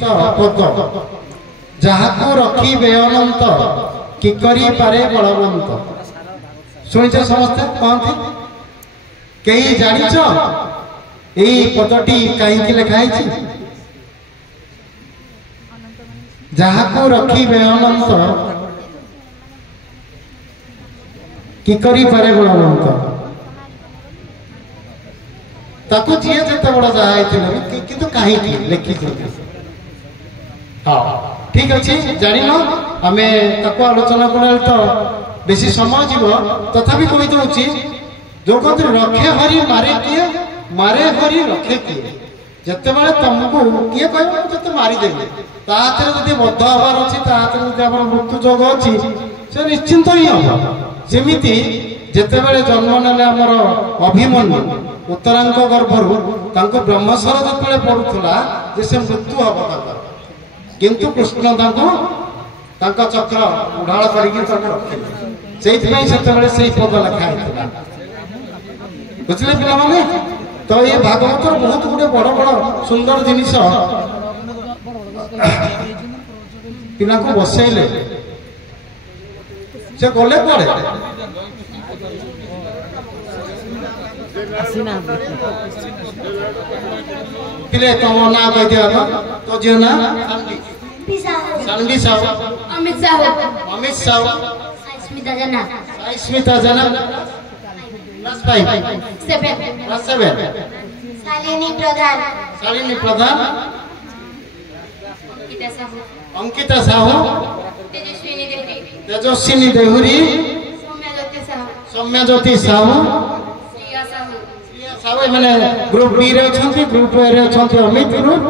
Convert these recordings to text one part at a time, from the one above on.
पद जहाको रखिबे अनंत कि करी पारे बलवंत। शुणिच समस्ते कहते कई जानिच यही पदटी कहीं लिखाई जहाको रखिबे अनंत कि करी पारे बलवंत। ताकू जी जिते बड़ा जहाँ किंतु कहीं लिखी हाँ ठीक अच्छे जान आम ताको आलोचना कला तो बेसी समय जीव तथापि कही दूसरी जो कहते रखे हरी मारे किए मारे हरी रखे किए जिते बड़े तुमको किए कह जो मारिदेवी तादी बद्ध हबार अच्छी मृत्यु जोग अच्छी से निश्चिंत ही हम सेमती जिते बड़े जन्म नेले आमर अभिमन्यु उत्तरांक गर्भरु ब्रह्मस्वर जो पड़ूला से मृत्यु हम किंतु कृष्ण चक्र उढ़ाड़ करते से पद लिखाई बुझे पे तो ये भागवत बहुत गुड़े बड़ बड़ सुंदर जिनिस पिला को बसैले से गले पड़े पिले तुम ना कह दिया तो जो ना सानवी साहू अमित साहू स्मिता जना क्लास 5 क्लास 7 शालिनी प्रधान अंकिता साहू तेजस्विनी देहुरी सौम्या ज्योति साहू मैंने ग्रुप बी रे अच्छे ग्रुप ए रे अच्छे अमित ग्रुप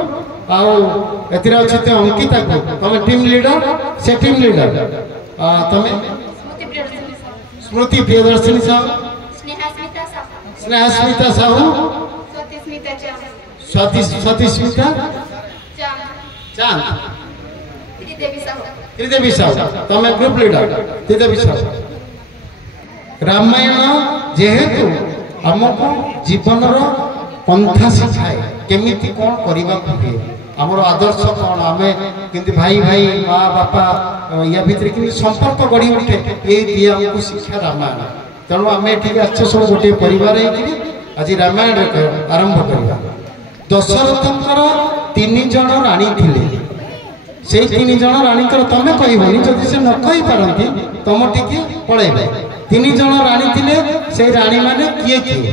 अच्छे अंकिता को तुम टीम लीडर से टीम लीडर तुम स्मृति प्रियदर्शिनी साहू स्नेहस्मिता साहू स्वतिस्मिता चांद त्रिदेवी साहू तुम ग्रुप लीडर त्रिदेवी साहू रामायण जेहेतु आमको जीवन पंथा शिखाए केमिति कौन करने आमर आदर्श कौन आम कि भाई भाई माँ बापा या भितर कि संपर्क गढ़ी उठे ये दिए आमको शिक्षा रामायण तेणु आम ये आस सब गोटे परिवार आज रामायण आरंभ करवा। दशरथंकर 3 जन राणी थिले से 3 जन राणी तमें कहबनी जदि से न कही पारती तुम टी पलैबे 3 जन राणी थिले से राणी माने किए किए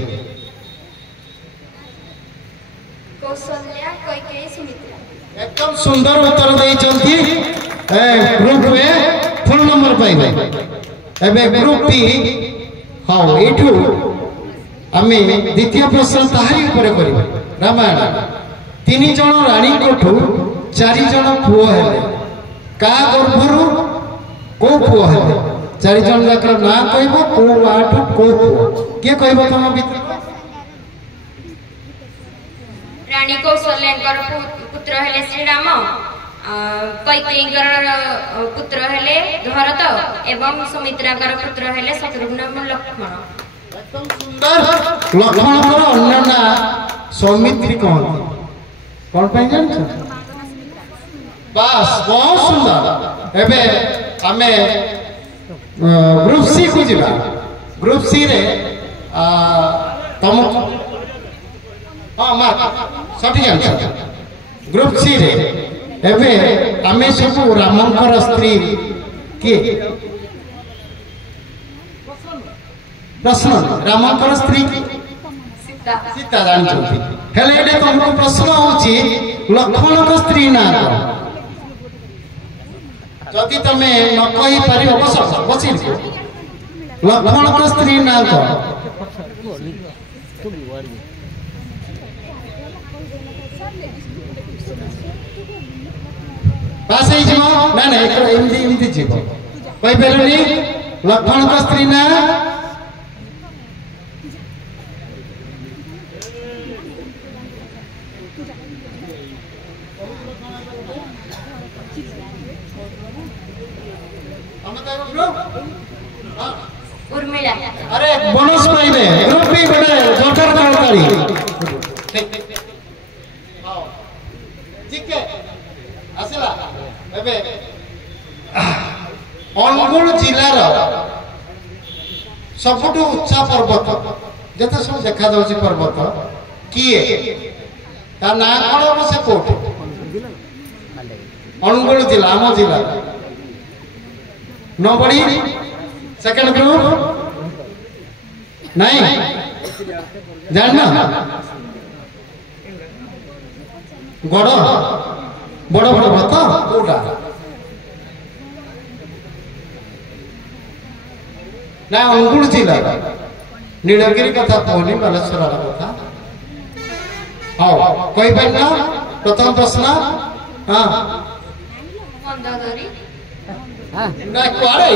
एकदम सुंदर उत्तर देइचंती ग्रुप ए फुल नंबर पाइबे एबे ग्रुप बी हां एठू आमे द्वितीय प्रश्न ताहारी ऊपर करबा। रामायण 3 जन राणी कोठू 4 जन पुओ हेले का गर्भरु को पुओ हेले 4 जन जाकर ना कहबो को आठू को पुओ के कहबो तुम भीतर रानी कौशल्यांकर पुत्र हेले श्री राम कैकेयीकर पुत्र हेले भरत एवं सुमित्राकर पुत्र हेले शत्रुघ्न लक्ष्मण। एकदम सुंदर लक्ष्मणकर अन्य ना सौमित्री कहते कौन पे जान बस बहुत सुंदर। एबे आमे ग्रुप सी को जीवा ग्रुप सी रे तुम हाँ मार्क सठी आंसर ग्रुप सी रे एबे आमे सब रामंकर स्त्री के प्रश्न रामंकर स्त्री सीता जानछंती हेले एडे तुमको प्रश्न होची लक्ष्मण को स्त्री ना जदि तमे न कहि पारिबो बस बसिल लक्ष्मण को स्त्री ना को पास ही जीव ना ना एमती एमती जीव कहि पेलनी लक्ष्मण को स्त्री ना उर्मिला अरे बोनस पाइबे ग्रुप भी बड़े जोरदार ताली ठीक है ଆସିଲା ଏବେ ଅନୁଗୁଳ ଜିଲ୍ଲାର ସବୁଠୁ ଉଚ୍ଚା ପର୍ବତ ଯେତେ ସବୁ ଦେଖାଯାଉଛି ପର୍ବତ କିଏ ତା ନାଁ କଣ ହବ ସେ କୋଉଠି ଅନୁଗୁଳ ଜିଲ୍ଲା ଆମ ଜିଲ୍ଲା ନବଡି ସେକେଣ୍ଡ ଗ୍ରୁପ ନାଇଁ ଜାଣିନା ଗଡ଼ ବଡ଼ ବଡ଼ ଭାତ କୋଉଟା ନା ଅନୁଗୁଳ ଜିଲ୍ଲା ନୀଳଗିରି କଥା କହୁନି ବାଲେଶ୍ୱର କଥା ହଉ କହିପାରିଲ ପ୍ରଥମ ପ୍ରଶ୍ନ ହଁ ମନ୍ଦୋଦରୀ ନା କୁଆଡେ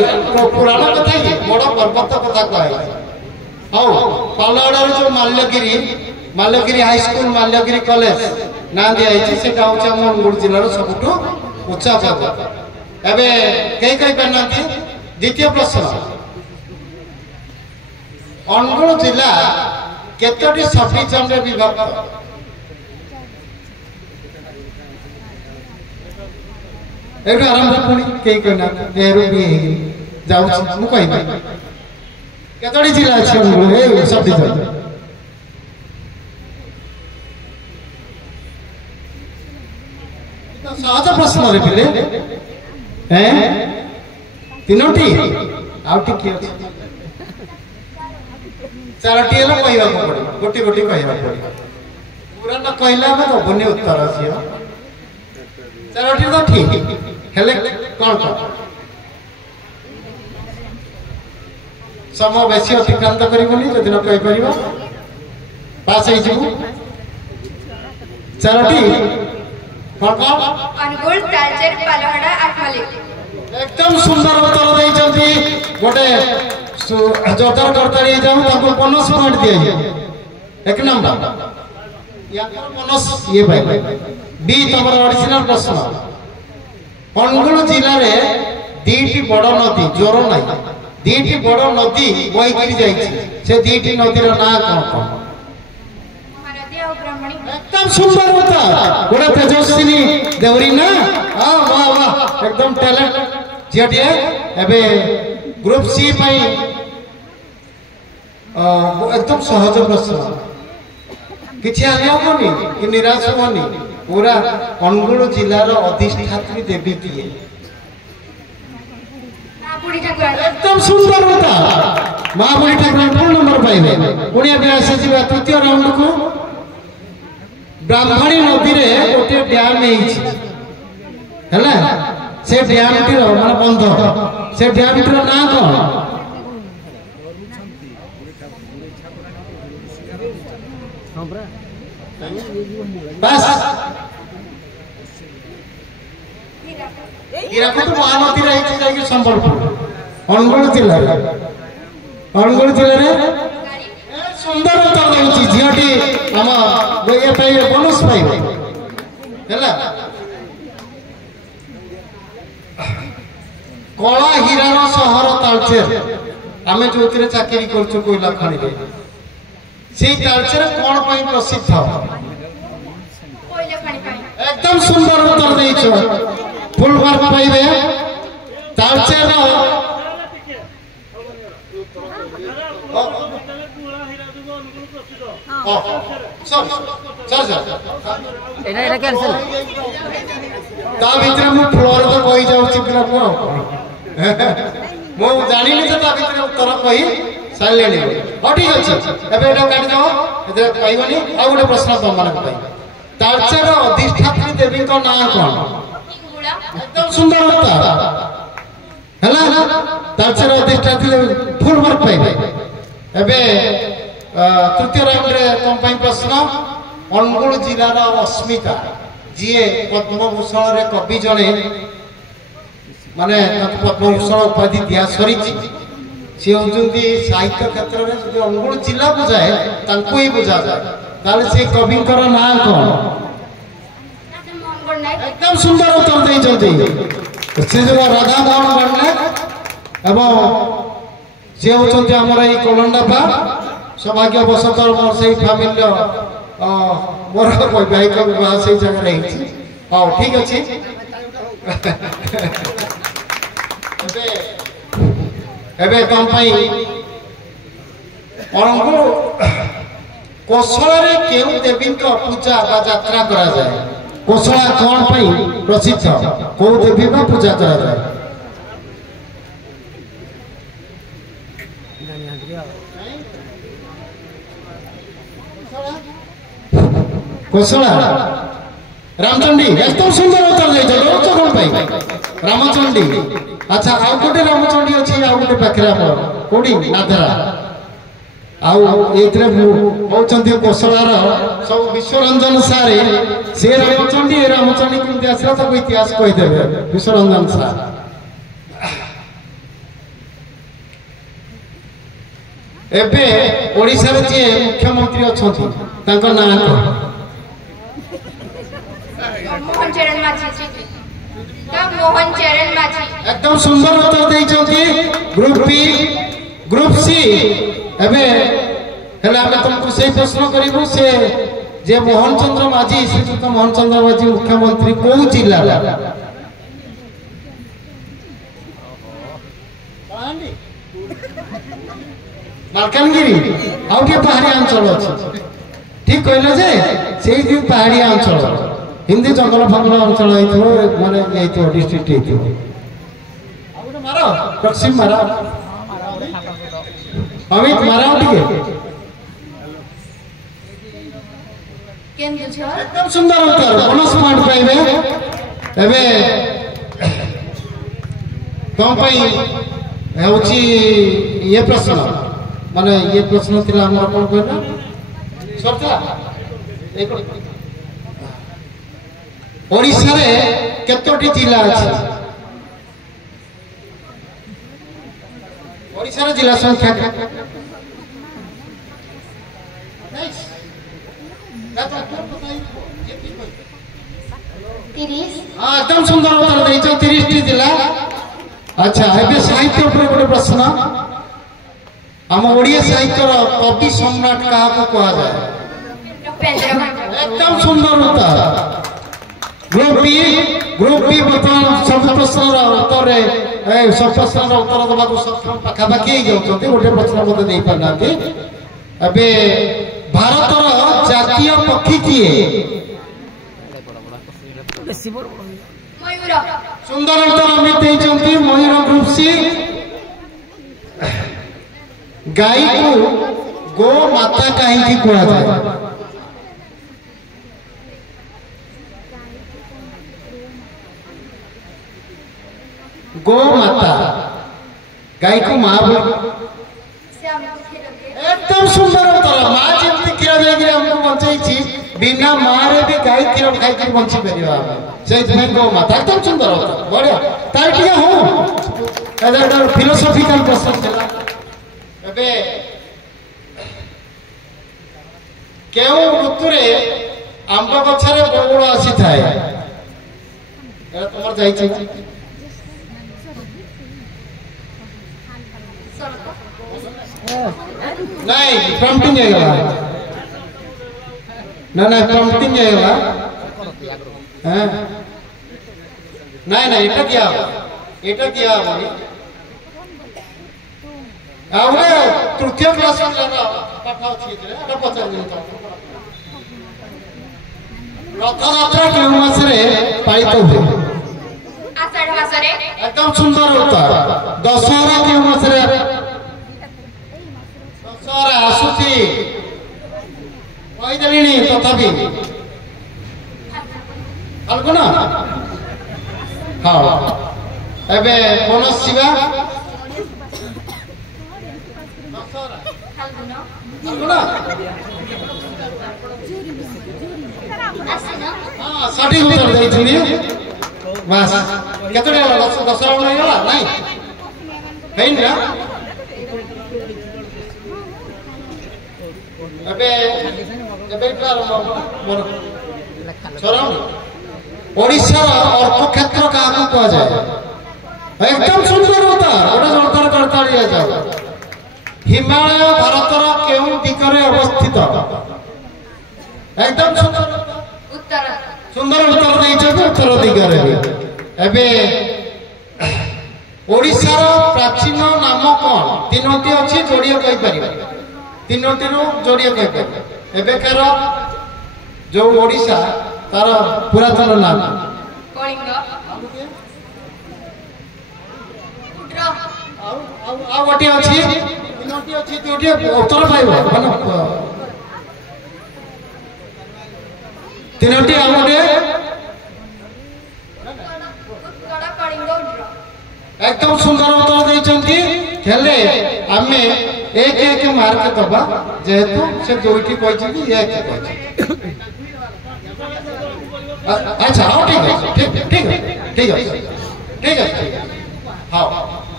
ପୁରାଣ କଥା କି ବଡ ପର୍ବତ କଥା କୁହାଯାଇଛି ହଉ ପାଲଗଡାରୁ ଯୋଉ ମାଲ୍ୟଗିରି ହାଇସ୍କୁଲ ମାଲ୍ୟଗିରି କଲେଜ ନାଁ ଦିଆଯାଇଛି ସେଟା ହଉଛି ଆମ ଅନୁଗୁଳ ଜିଲ୍ଲାର ସବୁଠୁ ଉଚ୍ଚା ପର୍ବତ ଏବେ କେହି କହିପାରିନାହାନ୍ତି ଦ୍ୱିତୀୟ ପ୍ରଶ୍ନ ଅନୁଗୁଳ ଜିଲ୍ଲା କେତୋଟି ସବ୍ ଡିଭିଜନରେ ବିଭକ୍ତ ଏଇଠୁ ଆରମ୍ଭ ପୁଣି କେହି କହିନାହାନ୍ତି ନେହେରୁ ବି ଯାଉଛି ମୁଁ କହିବି କେତୋଟି ଜିଲ୍ଲା ଅଛି ଅନୁଗୁଳ ଏ ସବ୍ ଡିଭିଜନ ସହଜ ପ୍ରଶ୍ନରେ ପିଲେ ତିନୋଟି ଆଉ ଟିକେ ଅଛି ଚାରୋଟି ହେଲେ କହିବାକୁ ପଡିବ ଗୋଟି ଗୋଟି କହିବାକୁ ପଡିବ ପୁରା ନ କହିଲେ ଆମେ ଦବୁନି ଉତ୍ତର ଝିଅ ଚାରୋଟି ତ ଠିକ ହେଲେ କଣ କଣ ସମୟ ବେଶୀ ଅତିକ୍ରାନ୍ତ କରିବୁନି ଯଦି ନ କହିପାରିବ ପାସ୍ ହେଇଯିବୁ ଚାରୋଟି କଣ କଣ ଅନୁଗୁଳ ତାଳଚେର ପାଲହଡା ଆଠମଲ୍ଲିକ एकदम सुंदर उत्तर देइछंती गोटे जोरदार करताड़ी जाऊ ताको बोनस पॉइंट दिया जाए एक नंबर याकर बोनस ये भाई बी तमर ओरिजिनल प्रश्न अनुगुल जिल्ला रे दीटी बड़ नदी जोर नाही दीटी बड़ नदी बही करी जाईछि से दीटी नदी रो ना कोन कोन महानदी और ब्राह्मणी एकदम सुंदर उत्तर गोटे तेजस्विनी देवरी ना हां वाह वाह एकदम टैलेंट जियाटिए एबे ग्रुप सी पाई एकदम सहज प्रश्न किछि आलियाबनी कि निराश होनी पूरा अनुगुल जिल्लार अधिष्ठात्री देवी किए बुढ़ी ठाकुर एकदम सुंदर होता मां बुढ़ी ठाकुर फुल नंबर पाइबे पुणी अभी आसे जीवा तृतीय राउंड को ब्राह्मणी नदी रे गोटे डैम हेछि हैला से डैम टी माने बंध से डैम टी ना कोन बस हीराकुद तो महानदी रही जाई संबलपुर अनुगुल जिल्ला रे सुंदर उत्तर देउची झियाटी हम ये पाइबे बोनस पाइबे हैला कला हीरार सहर तालचेर आमे जोतिरे चाकरी करछु कोइला खणी रे से तालचेर कोन पई प्रसिद्ध कोयला खणी पाई एकदम सुंदर उत्तर देइछो फुल मार्क पाइबे तालचेर এটা ক্যান্সেল ता भितर मु फ्लोर तो कहि जाउची पिला को मु जानिली जे ता भितर उत्तर कहि साइलेनी हो ठीक अछि एबे एटा काटी जाओ एते कहबनी आ गोटे प्रश्न तो मन पाई तालचेर अधिष्ठात्री देवी को नाम कोन हिंगुला एकदम सुंदर उत्तर हैला तालचेर अधिष्ठात्री फुल मार्क पाइबे एबे तृतीय राउंड रे तुम पई प्रश्न अनुगुल जिल्लार अस्मिता जिए पद्मभूषण रे कवि जने माने पद्मभूषण उपाधि दिया सरीची से होजुंती साहित्य क्षेत्र रे जदि अनुगुल जिल्ला बुझाए तांको ही बुझा जाए ताले से कवि कर नाम कोन मोहन नायक एकदम सुंदर उत्तर देई जल्दी से जो राधा मोहन गणनायक एवं से होचंती हमर ए कोलंडापा सौभाग्यवशत मोर से फैमिली मोर वैवाहिक विवाह से जगह रही हाँ ठीक अच्छे ଏବେ ତମ ପାଇଁ ଅନୁଗୁଳ କୋଶଳରେ କେଉଁ ଦେବୀଙ୍କ ପୂଜା ବା ଯାତ୍ରା କରାଯାଏ? କୋଶଳା କଣ ପାଇଁ ପ୍ରସିଦ୍ଧ? କୋଉ ଦେବୀ ବା ପୂଜା କରାଯାଏ? କୋଶଳା ରାମଚଣ୍ଡୀ। ଏକଦମ ସୁନ୍ଦର ଉତ୍ତର ଦେଇଛ। ଡରୁଛ କଣ ପାଇଁ? ରାମଚଣ୍ଡୀ। ଆଚ୍ଛା ଆଉ ଗୋଟେ ରାମଚଣ୍ଡୀ ଅଛି ଆଉ ଗୋଟେ ପାଖରେ ଆମର କୋଉଠି? ନାଧରା। ଆଉ ଏଥିରେ ହଉଛନ୍ତି କୋଶଳାର ସବୁ ବିଶ୍ୱରଞ୍ଜନ ସାରେ। ସେ ରାମଚଣ୍ଡୀ ଏ ରାମଚଣ୍ଡୀ କେମିତି ଆସିଲା ତାକୁ ଇତିହାସ କହିଦେବେ ବିଶ୍ୱରଞ୍ଜନ ସାର୍। ଏବେ ଓଡ଼ିଶାରେ ଯିଏ ମୁଖ୍ୟମନ୍ତ୍ରୀ ଅଛନ୍ତି ତାଙ୍କ ନାଁ କଣ? मोहन चरण माझी मोहन चरण माझी। एकदम सुंदर उत्तर देइछंती। Group B group C. एबे हेला हम तुमको सही प्रश्न करिबो से जे मोहन चंद्र माझी श्रीयुक्त मोहन चंद्र माझी मुख्यमंत्री को जिला मालकानगिरी आउ के पहाड़ी अंचल अछि। ठीक कहले जे सेही दिन पहाड़ी अंचल हिंदी जंगल फंगल अंचल माने डिस्ट्रिक्ट मारो पश्चिम मारा अमित मारा एकदम सुंदर उत्तर बोनस पॉइंट पाइबे। एबे तुम होची ये प्रश्न माने ये प्रश्न थिला हमर कोन कहना सरता ओडिसा रे केतोटी जिला अछि? ओडिसा रे जिला संख्या 30। हां एकदम सुंदर उत्तर देइछो 30 टी जिला। अच्छा एबे साहित्य ऊपर गोटे प्रश्न। हम ओडिया साहित्य रो कवि सम्राट कहा को कहा जाय? एकदम सुंदर उत्तर। ग्रुप बी बर्तमान सब प्रश्न उत्तर सब प्रश्न उत्तर देवा सक्षम पाखापाखि गोटे प्रश्न मत दे पारना। अबे भारत जातीय पक्षी किए? मयूर। सुंदर उत्तर अमित देइछंती मयूर। ग्रुप सी गाय को गो माता कहीं कहा जाए? गो माता गाय को माँ एकदम सुंदर उत्तर। माँ जमी क्षीर देकर हमको बचाई बिना माँ रे भी गाय क्षीर खाई बची पार से गो माता एकदम सुंदर उत्तर बढ़िया तार हो फिलोसॉफिकल प्रश्न चला। एबे केउ ऋतु रे आंब गछरे बौळ आसी थाए? एरा तमर जाई छै नहीं प्रॉम्प्टिंग आएगा ना प्रॉम्प्टिंग आएगा हां नहीं एटा दिया होनी आउरे तृतीय क्लास में जाना पाठ अछि एटा पचार दिन तक। रथ यात्रा केउ मास रे पालित हुए? आषाढ़ मास रे। एकदम सुंदर उत्तर। दशहरा केउ मास रे? दशहरा आसुची कहि देलिनी तथापि फाल्गुन। हां एबे बोनस शिवा हाँ सठी उत्तर देइछनी बस केतडे होला 10 राउंड होला नाही हैन ना। एबे मोर छोराउंड ओडिसा अर्थ क्षेत्र काहा को जाए? एकदम सुंदर उत्तर ओडा सरकार करता लिया जाओ। हिमालय भारतर केउं दिगरे अवस्थित? एकदम सुंदर उत्तर। सुंदर उत्तर देइछ उत्तर दिगरे एबे ओडिशार प्राचीन नाम कौन तीनोटी अच्छी जोड़िए कही पार तीनोटी जोड़िए कही पार एबेकार जो ओडिशा तार पुरातन नाम कलिंग आ गोटे अच्छी तीनोटी अच्छी तीनोटी उत्तर पाइब माने तीनोटी आ गोटे एकदम सुंदर उत्तर देइचंती खेले आमे एक एक मार्क दबा जेहेतु से दुईटी कहछि एक कहछि अच्छा हाँ ठीक है ठीक ठीक ठीक है ठीक है हाँ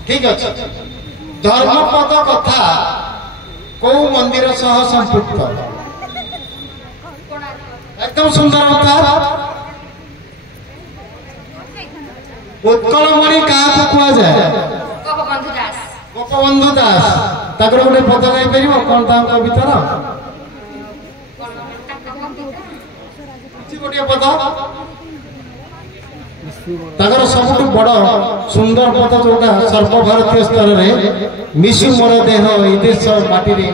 ठीक है धर्मपद कथा को मंदिर सह संपुक्त एकदम सुंदर उत्तर उत्कलमणि क्या कह जाए गोपबंधु दास गोपबंधु दास ताकर गोटे पद गाई पार कौन कवितार गोटे पद ताकर सब बड़ सुंदर पद जोटा सर्वभारतीय स्तर में मिशु मोर देह ई देश माटी रे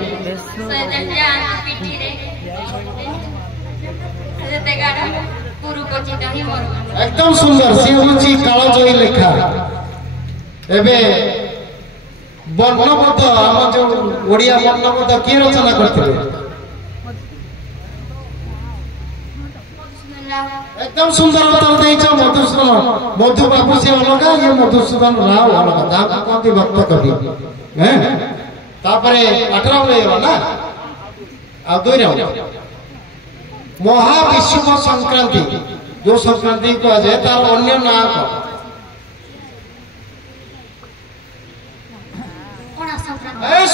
एकदम सुंदर सी हूँ कालजयी लेखा एबे वर्णबोध आम जो ओडिया वर्णबोध किए रचना करते एकदम सुंदर उत्तर देइछ मधुसूदन मधु बाबू से अलग ये मधुसूदन राव अलग जहाँ कहते भक्त कवि हैं तापरे 8 राउंड ना आ 2 राउंड महाविषुव संक्रांति जो संक्रांति कह जाए तार अन्य ना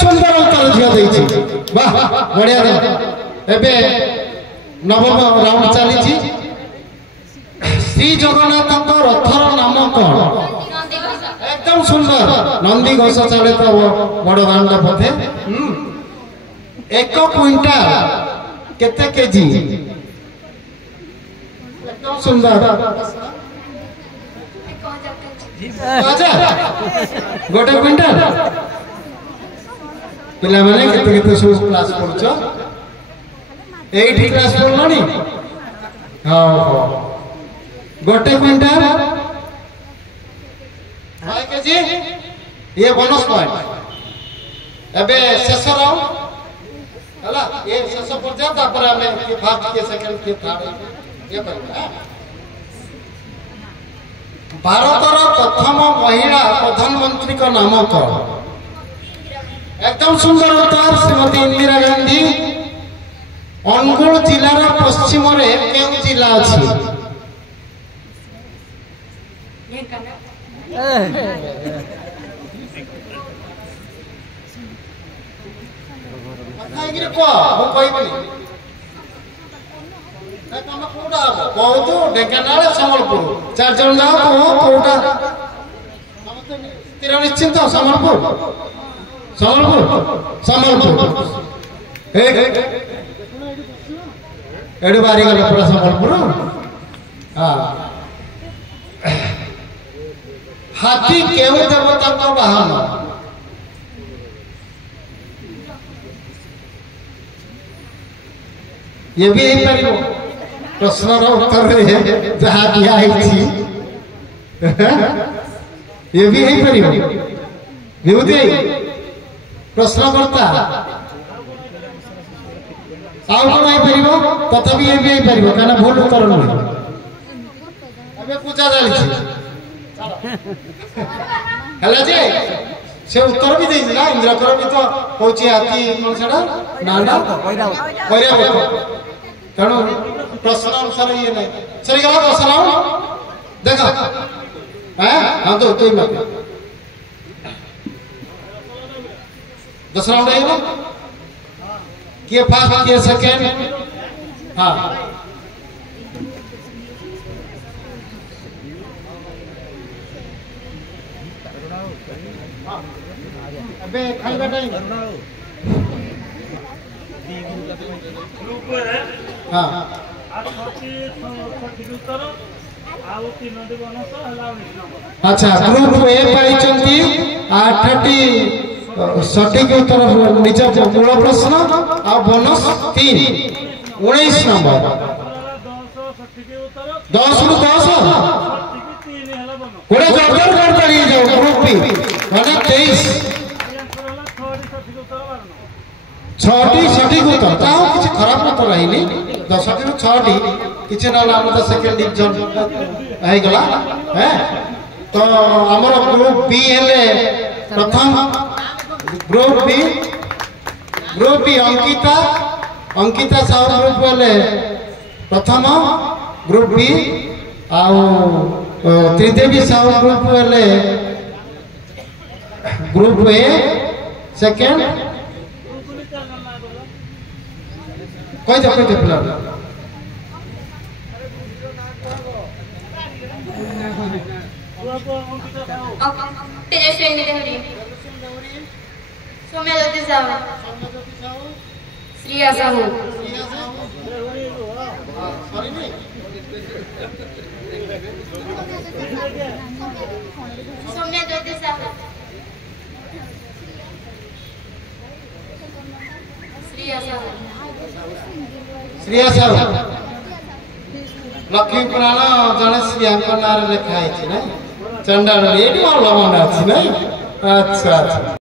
सुंदर उत्तर झील देइछि वाह बढ़िया दे एबे नवम राउंड चली श्री जगन्नाथ रथर नाम कौन एकदम सुंदर नंदी घोष चले तो बड़ दांड पथे 1 क्विंटाल केते केजी एकदम सुंदर गोटे क्विंटाल पिला माने केते केते सब क्लास पढुछ 8 क्लास पढलनी हां गोटे क्विंटाल 5 केजी ये बोनस पॉइंट एबे शेष राउंड हला ये शेष पर्याय तापर हमें के फर्स्ट के सेकंड के थर्ड ये करबा भारतर प्रथम महिला प्रधानमंत्री का नाम कौन एकदम सुंदर उत्तर श्रीमती इंदिरा गांधी अनुगुल जिलार पश्चिम रे केउ जिला अछि ढेकानाल सम्बलपुर 4 जन जाओ कोटा तीर निश्चिंत सम्बलपुर सम्बलपुर सम्बलपुर एडु बारी गले पूरा सम्बलपुर हाथी केउ देवता का वाहन ये भी यही पारिबो प्रश्न उत्तर जहाँ दिया ये भी यही पारिबो विभूति प्रश्नकर्ता आउ कौन पारिबो तथापि ये भी यही पारिबो काना भूल उत्तर नुहे अबे पूछा चली हला जे से उत्तर भी देई ना इंद्रकर भी तो होची हाथी कोन छडा नांडा कोइरा तेणु प्रश्न अनुसार ये नहीं सही गला प्रश्न देखा हाँ तो ही मत 10 राउंड है किए फर्स्ट किए सेकंड हाँ अबे खाइबा टाइम हाँ अच्छा ग्रुप ए पाइछंती 8टी सठिक उत्तर निज मूल प्रश्न आ बोनस 3 19 नंबर 10 रु 10 गोटे जर्जर कर पारी जाओ ग्रुप बी माने 23 6टी सठिक उत्तर ताऊ किसी खराब उत्तर आइनी 10टी रु 6टी किसी ना हम तो सेकंड डिवीजन आइ गला हैं तो हमर ग्रुप बी हेले प्रथम group B Ankita Sahu group हेले प्रथम ग्रुप बी आउ त्रिदेवी साहू ग्रुप हेले ग्रुप ए सेकंड कोई पिला तेजस्वी देहुरी सौम्यज्योति साहू श्रिया साहू सौम्यज्योति साहू श्रिया साहू लक्ष्मी पुराण जन श्रिया नाम लिखाई चंडाल ये अच्छा अच्छा।